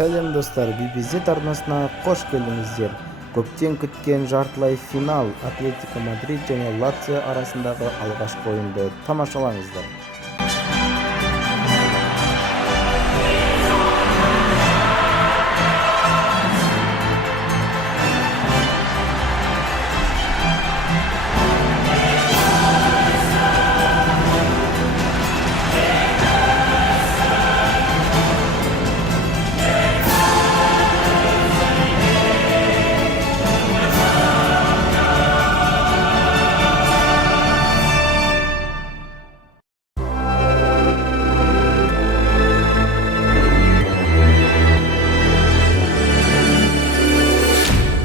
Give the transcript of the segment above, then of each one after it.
Сәлем достар, BBZ арнасына қош келдіңіздер. Көптен күткен жартылай финал Атлетико Мадрид және Лацио арасындағы алғашқы ойынды тамашалаңыздар.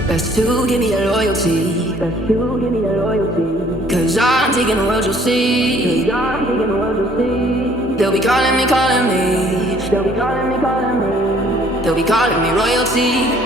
Best to give me your loyalty. Cause I'm taking the world, you'll see. They'll be calling me. They'll be calling me royalty.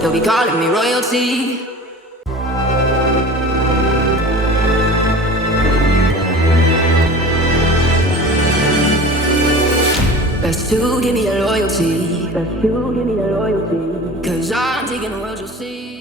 They'll be calling me royalty. Best to give me your loyalty. Cause I'm taking the world, you'll see.